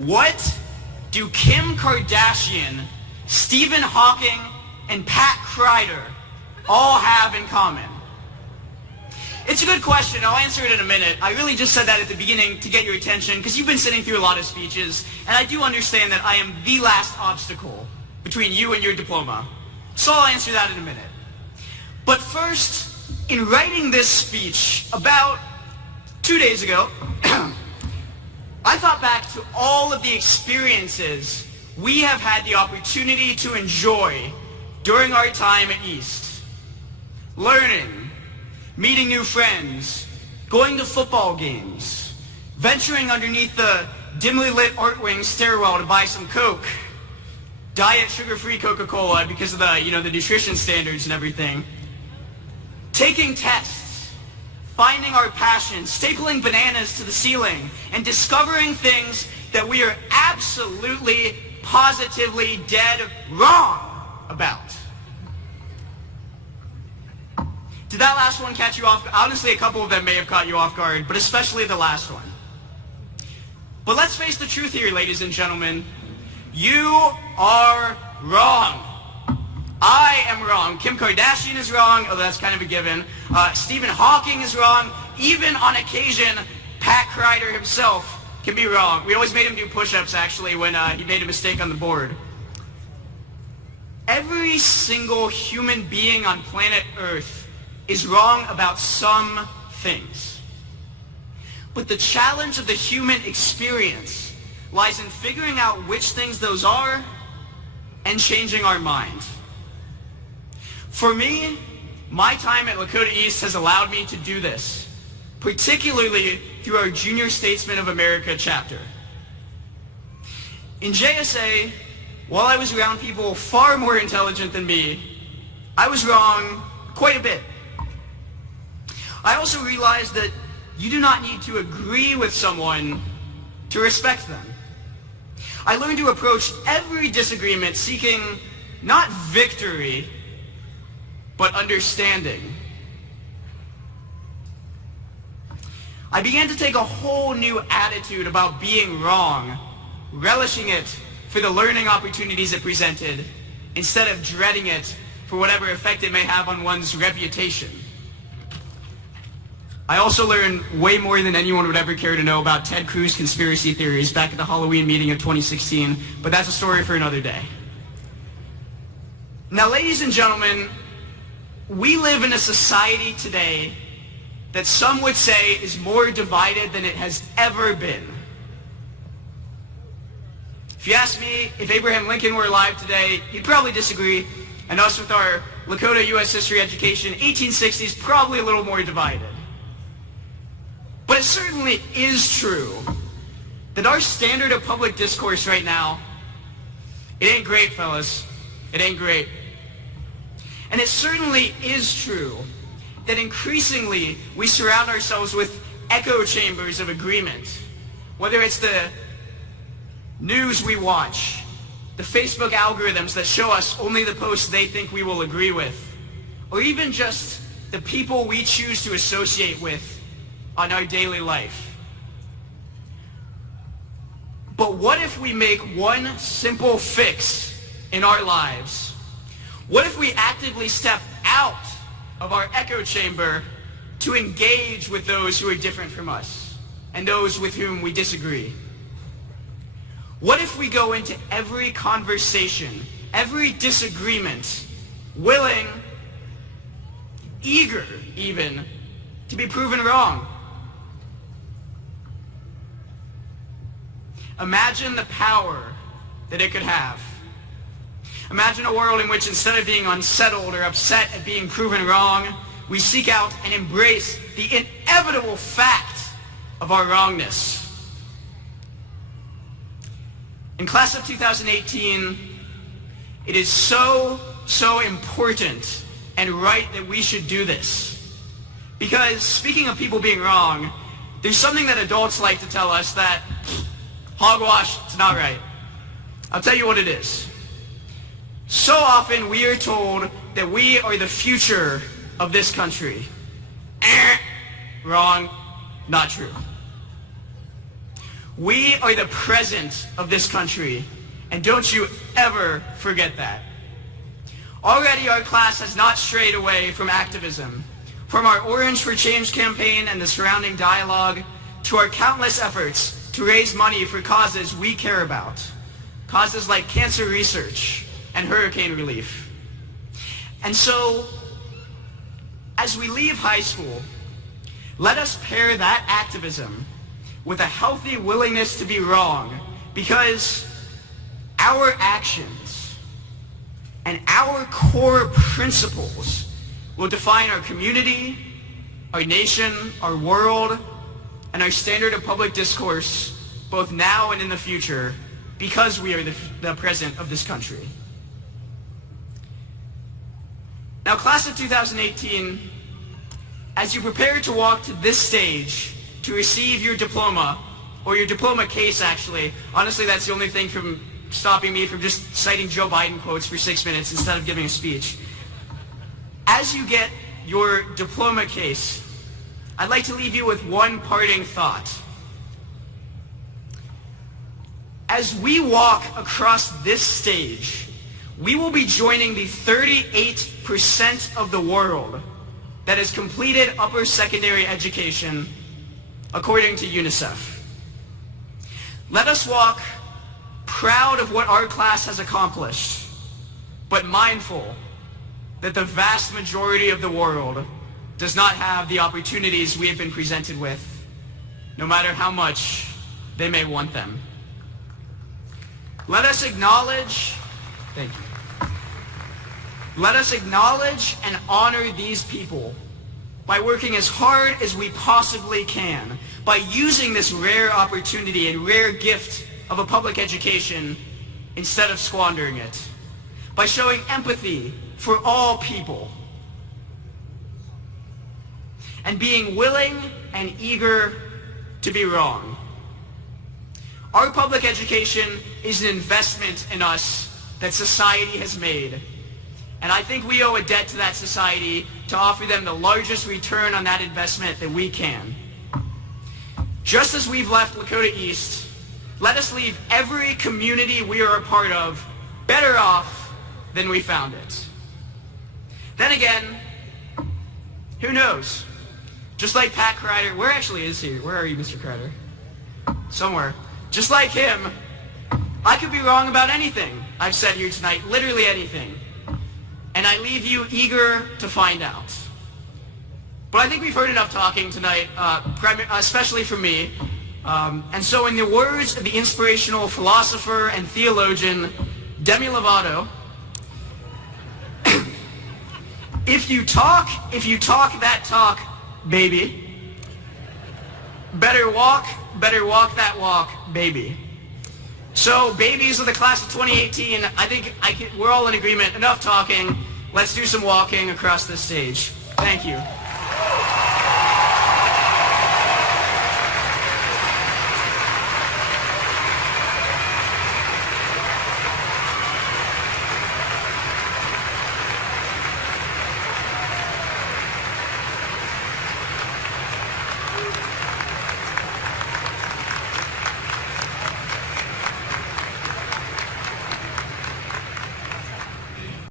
What do Kim Kardashian, Stephen Hawking, and Pat Kreider all have in common? It's a good question. I'll answer it in a minute. I really just said that at the beginning to get your attention because you've been sitting through a lot of speeches, and I do understand that I am the last obstacle between you and your diploma. So I'll answer that in a minute. But first, in writing this speech about 2 days ago, I thought back to all of the experiences we have had the opportunity to enjoy during our time at East. Learning, meeting new friends, going to football games, venturing underneath the dimly lit art wing stairwell to buy some Coke, diet sugar-free Coca-Cola because of the nutrition standards and everything, taking tests, finding our passion, stapling bananas to the ceiling, and discovering things that we are absolutely, positively dead wrong about. Did that last one catch you off? Honestly, a couple of them may have caught you off guard, but especially the last one. But let's face the truth here, ladies and gentlemen. You are wrong. I am wrong. Kim Kardashian is wrong, although that's kind of a given. Stephen Hawking is wrong. Even on occasion, Pat Kreider himself can be wrong. We always made him do push-ups, actually, when he made a mistake on the board. Every single human being on planet Earth is wrong about some things. But the challenge of the human experience lies in figuring out which things those are and changing our mind. For me, my time at Lakota East has allowed me to do this, particularly through our Junior Statesmen of America chapter. In JSA, while I was around people far more intelligent than me, I was wrong quite a bit. I also realized that you do not need to agree with someone to respect them. I learned to approach every disagreement seeking not victory, but understanding. I began to take a whole new attitude about being wrong, relishing it for the learning opportunities it presented, instead of dreading it for whatever effect it may have on one's reputation. I also learned way more than anyone would ever care to know about Ted Cruz conspiracy theories back at the Halloween meeting of 2016, but that's a story for another day. Now, ladies and gentlemen, we live in a society today that some would say is more divided than it has ever been. If you ask me if Abraham Lincoln were alive today, he'd probably disagree, and us with our Lakota U.S. history education, 1860s, probably a little more divided. But it certainly is true that our standard of public discourse right now, it ain't great, fellas. It ain't great. And it certainly is true that increasingly we surround ourselves with echo chambers of agreement. Whether it's the news we watch, the Facebook algorithms that show us only the posts they think we will agree with, or even just the people we choose to associate with on our daily life. But what if we make one simple fix in our lives? What if we actively step out of our echo chamber to engage with those who are different from us and those with whom we disagree? What if we go into every conversation, every disagreement, willing, eager even, to be proven wrong? Imagine the power that it could have. Imagine a world in which instead of being unsettled or upset at being proven wrong, we seek out and embrace the inevitable fact of our wrongness. In class of 2018, it is so important and right that we should do this. Because speaking of people being wrong, there's something that adults like to tell us that, hogwash, it's not right. I'll tell you what it is. So often we are told that we are the future of this country. Wrong, not true. We are the present of this country, and don't you ever forget that. Already our class has not strayed away from activism, from our Orange for Change campaign and the surrounding dialogue, to our countless efforts to raise money for causes we care about, causes like cancer research and hurricane relief. And so, as we leave high school, let us pair that activism with a healthy willingness to be wrong, because our actions and our core principles will define our community, our nation, our world, and our standard of public discourse, both now and in the future, because we are the present of this country. Now, class of 2018, as you prepare to walk to this stage to receive your diploma, or your diploma case actually, honestly that's the only thing from stopping me from just citing Joe Biden quotes for 6 minutes instead of giving a speech. As you get your diploma case, I'd like to leave you with one parting thought. As we walk across this stage, we will be joining the 38% of the world that has completed upper secondary education, according to UNICEF. Let us walk proud of what our class has accomplished, but mindful that the vast majority of the world does not have the opportunities we have been presented with, no matter how much they may want them. Let us acknowledge, thank you. Let us acknowledge and honor these people by working as hard as we possibly can, by using this rare opportunity and rare gift of a public education instead of squandering it, by showing empathy for all people, and being willing and eager to be wrong. Our public education is an investment in us that society has made, and I think we owe a debt to that society to offer them the largest return on that investment that we can. Just as we've left Lakota East, let us leave every community we are a part of better off than we found it. Then again, who knows? Just like Pat Kreider, where actually is he? Where are you, Mr. Kreider? Somewhere. Just like him, I could be wrong about anything I've said here tonight, literally anything. And I leave you eager to find out. But I think we've heard enough talking tonight, especially from me. And so in the words of the inspirational philosopher and theologian Demi Lovato, if you talk that talk, baby, better walk that walk, baby. So, babies of the class of 2018, I think we're all in agreement. Enough talking. Let's do some walking across this stage. Thank you.